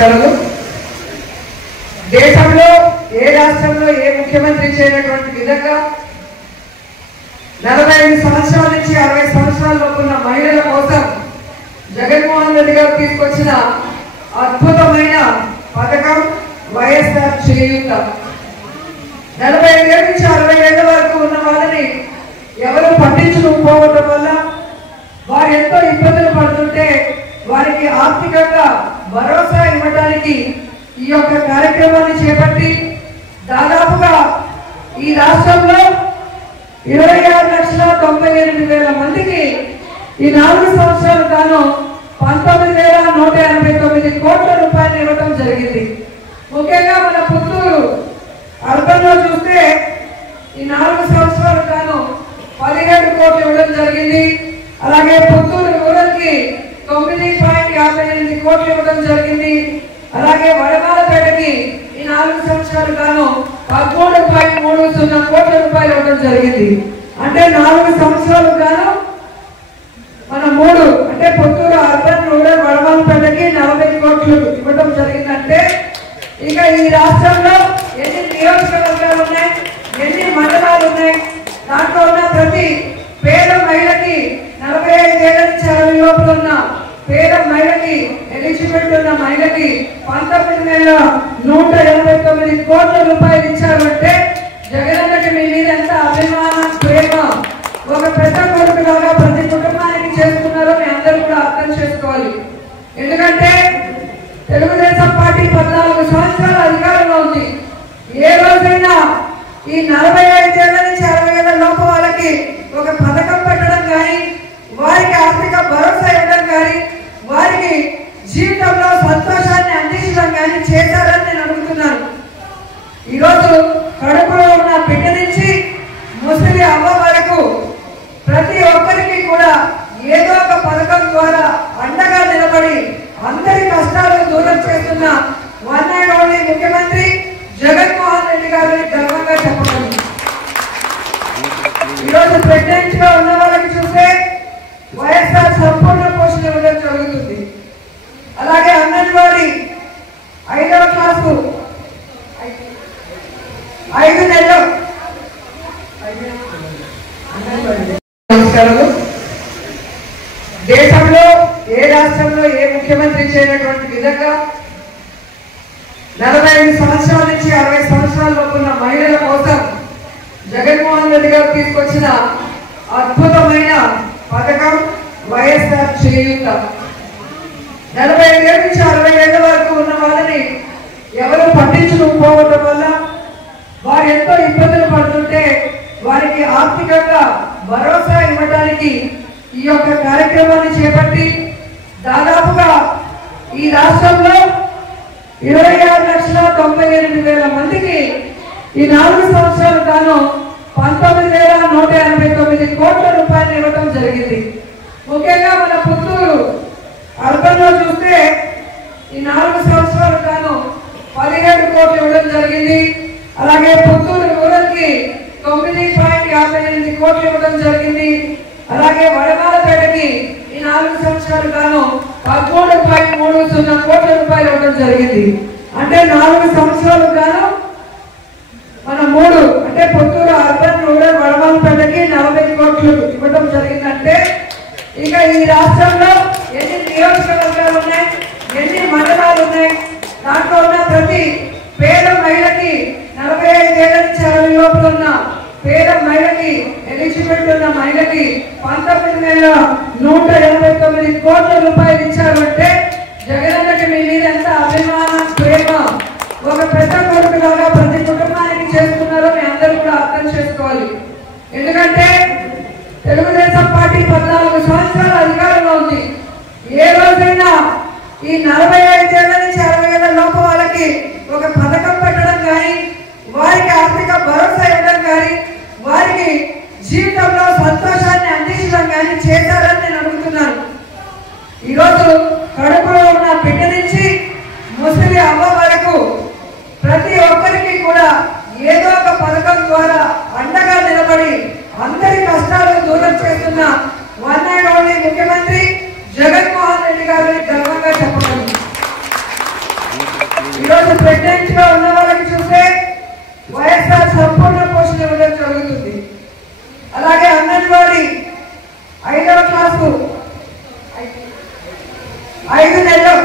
నమస్కారాలు. దేశంలో ఏ రాష్ట్రంలో ఏ ముఖ్యమంత్రి చేయనటువంటి విధంగా 45 సంవత్సరాల నుంచి 60 సంవత్సరాల లోపు ఉన్న మహిళల కోసం జగన్మోహన్ రెడ్డి గారు తీసుకొచ్చిన అద్భుతమైన పథకం వైఎస్ఆర్ చేయూత. 45 ఏళ్ళ నుంచి 60 ఏళ్ల వరకు ఉన్న వాళ్ళని ఎవరు పట్టించుకోకపోవడం వల్ల వారు ఎంతో ఇబ్బందులు పడుతుంటే వారికి ఆర్థికంగా భరోసా ఇవ్వడానికి ఈ యొక్క కార్యక్రమాన్ని చేపట్టి దాదాపుగా ఈ రాష్ట్రంలో 26,98,000 మందికి ఈ 4 సంవత్సరాలు గాను 19,189 కోట్ల రూపాయలు ఇవ్వడం జరిగింది. ముఖ్యంగా మన పుత్తూరు అర్బన్ లో చూస్తే ఈ 4 సంవత్సరాలు గాను 17 కోట్లు ఇవ్వడం జరిగింది. అలాగే పుత్తూరు రూరల్ కి 9.58 కోట్లు ఇవ్వడం జరిగింది. అలాగే వడమాలపేటకి ఈ 4 సంవత్సరాలు గాను 13.30 కోట్ల రూపాయలు ఇవ్వడం జరిగింది. అంటే 4 సంవత్సరాలు గాను మన 3 అంటే పుత్తూరు అర్బన్ రూరల్ వడమాలపేటకి 40 కోట్లు ఇవ్వడం జరిగిందంటే ఇక ఈ రాష్ట్రంలో ఎన్ని నియోజకవర్గాలు ఉన్నాయి, ఎన్ని మండలాలు ఉన్నాయి, దాంట్లో ఉన్న ప్రతి పేద మహిళకి 45 ఏళ్ల నుంచి 60 లోపల ఉన్న పేద మహిళకి ఎలిజిబిలిటీ ఉన్న మహిళకి 19,189 కోట్ల రూపాయలు ఇచ్చారంటే జగనన్నకి మీ మీద ఎంత అభిమానం, ప్రేమ, ఒక పెద్ద కొడుకు లాగా ప్రతి కుటుంబానికి చేస్తున్నారో మీ అందరూ కూడా అర్థం చేసుకోవాలి. ఎందుకంటే తెలుగుదేశం పార్టీ 14 సంవత్సరాల అధికారంలో ఉంది. ఏ రోజైనా ఈ 45 ఏళ్ల నుంచి 60 ఏళ్ల లోపు వాళ్ళకి ఒక పథకం పెట్టడం కానీ, వారికి ఆర్థిక భరోసా ఇవ్వడం కానీ, వారికి జీవితంలో సంతోషాన్ని అందించడం కానీ చేశారని నేను అడుగుతున్నాను. ఈరోజు కడుపులో ఉన్న బిడ్డ నుంచి ముసలి అవ్వ వరకు ప్రతి ఒక్కరికి కూడా ఏదో ఒక పథకం ద్వారా అండగా నిలబడి అందరి కష్టాలను దూరం చేస్తున్న వన్ అండ్ ఓన్లీ ముఖ్యమంత్రి జగన్మోహన్ రెడ్డి గారిని గర్వంగా చెప్పగలను. ఈరోజు ప్రెగ్నెంట్ గా ఉన్న వాళ్ళకి చూస్తే వైఎస్ఆర్ సంపూర్ణ పోషణ ఇవ్వడం జరుగుతుంది. అలాగే అంగన్వాడీ 5వ క్లాసు 5 నెలలు. నమస్కారాలు. దేశంలో ఏ రాష్ట్రంలో ఏ ముఖ్యమంత్రి చేయనటువంటి విధంగా 45 సంవత్సరాల నుంచి 60 సంవత్సరాల లోపు ఉన్న మహిళల కోసం జగన్మోహన్ రెడ్డి గారు తీసుకొచ్చిన అద్భుతమైన పథకం వైఎస్ఆర్ చేయూత. 45 ఏళ్ల నుంచి 60 ఏళ్ల వరకు ఉన్న వాళ్ళని ఎవరు పట్టించుకోకపోవడం వల్ల వారు ఎంతో ఇబ్బందులు పడుతుంటే వారికి ఆర్థికంగా భరోసా ఇవ్వడానికి ఈ యొక్క కార్యక్రమాన్ని చేపట్టి దాదాపుగా ఈ రాష్ట్రంలో 26,98,000 మందికి ఈ 4 సంవత్సరాలు గాను 19,189 కోట్ల రూపాయలు ఇవ్వడం జరిగింది. ముఖ్యంగా మన పుత్తూరు అర్బన్ లో చూస్తే ఈ 4 సంవత్సరాలు గాను 17 కోట్లు ఇవ్వడం జరిగింది. అలాగే పుత్తూరు రూరల్ కి 9.58 కోట్లు ఇవ్వడం జరిగింది. అలాగే వడమాలపేటకి ఈ 4 సంవత్సరాలు గాను 13.30 కోట్ల రూపాయలు ఇవ్వడం జరిగింది. అంటే 4 సంవత్సరాలు గాను మన 3 అంటే పుత్తూరు అర్బన్ రూరల్ వడమాలపేటకి 40 కోట్లు ఇవ్వడం జరిగిందంటే ఇక ఈ రాష్ట్రంలో ఎన్ని నియోజకవర్గాలు ఉన్నాయి, ఎన్ని మండలాలు ఉన్నాయి, దాంట్లో ఉన్న ప్రతి పేద మహిళకి 45 ఏళ్ల నుంచి 60 లోపల ఉన్న పేద మహిళకి ఎలిజిబిలిటీ ఉన్న మహిళకి 19,189 కోట్ల రూపాయలు ఇచ్చారంటే జగనన్నకి మీ మీద ఎంత అభిమానం, ప్రేమ, ఒక పెద్ద కొడుకు లాగా ప్రతి కుటుంబానికి చేస్తున్నారో మీ అందరూ కూడా అర్థం చేసుకోవాలి. ఎందుకంటే తెలుగుదేశం పార్టీ 14 సంవత్సరాల అధికారంలో ఉంది. ఏ రోజైనా ఈ 45 ఏళ్ల నుంచి 60 ఏళ్ల లోపు వాళ్ళకి ఒక పథకం పెట్టడం కానీ, వారికి ఆర్థిక భరోసా ఇవ్వడం కానీ, వారికి జీవితంలో సంతోషాన్ని అందించడం కానీ చేశారని నేను అడుగుతున్నాను. ఈరోజు కడుపులో ఉన్న బిడ్డ నుంచి ముసలి అవ్వ వరకు ప్రతి ఒక్కరికి కూడా ఏదో ఒక పథకం ద్వారా అండగా నిలబడి అందరి కష్టాలను దూరం చేస్తున్న వన్ అండ్ ఓన్లీ ముఖ్యమంత్రి జగన్మోహన్ రెడ్డి గారిని గర్వంగా చెప్పగలను. ప్రెగ్నెంట్ గా ఉన్న వాళ్ళకి చూస్తే వైఎస్ఆర్ సంపూర్ణ పోషణ ఇవ్వడం జరుగుతుంది. అలాగే అంగన్వాడీ 5వ క్లాసు 5 నెలలు